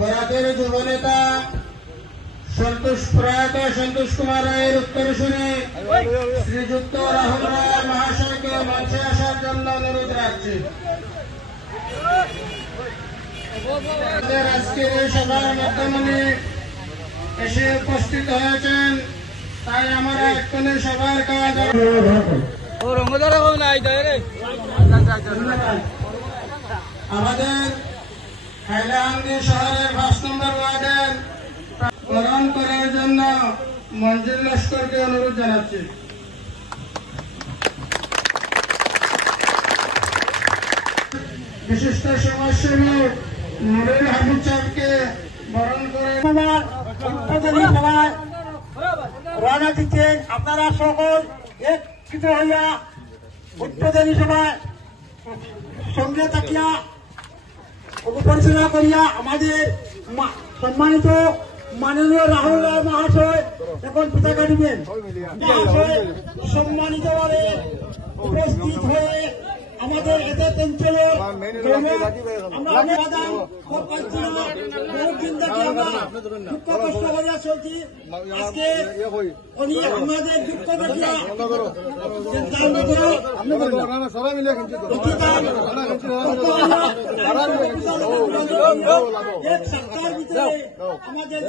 বরাকের যুবনেতা প্রয়াত সন্তোষ কুমার রায়ের উত্তরসূরি শ্রীযুক্ত রাহুল রায় মহাশয়কে মঞ্চে আসার জন্য অনুরোধ রাখছি। আজকের এই সভার মাধ্যমে এসে উপস্থিত হয়েছেন, তাই আমরা এক্ষুনি সবার কাজ আমাদের হাইলাকান্দি শহরের 5 নম্বর ওয়ার্ডের গ্রহণ করার জন্য মঞ্জুর লস্করকে অনুরোধ জানাচ্ছি। বিশিষ্ট সমাজসেবী নুরুল হামিদ সাহেবকে বরণ করে উদ্বোধনী সভায় রওনা দিচ্ছেন। আপনারা সকল একত্রিত হইয়া উদ্বোধনী সভায় সঙ্গে থাকিয়া পরিচালনা করিয়া আমাদের সম্মানিত মাননীয় রাহুল রায় মহাশয় এখন পতাকা দিবেন। সম্মানিতভাবে উপস্থিত হয়ে আমাদের এদের অঞ্চলের আমরা বহুদিন থেকে আমরা দুঃখ কষ্ট করিয়া চলছি। আজকে উনি আমাদের দুঃখ দেখিয়া এক সপ্তাহের ভিতরে আমাদের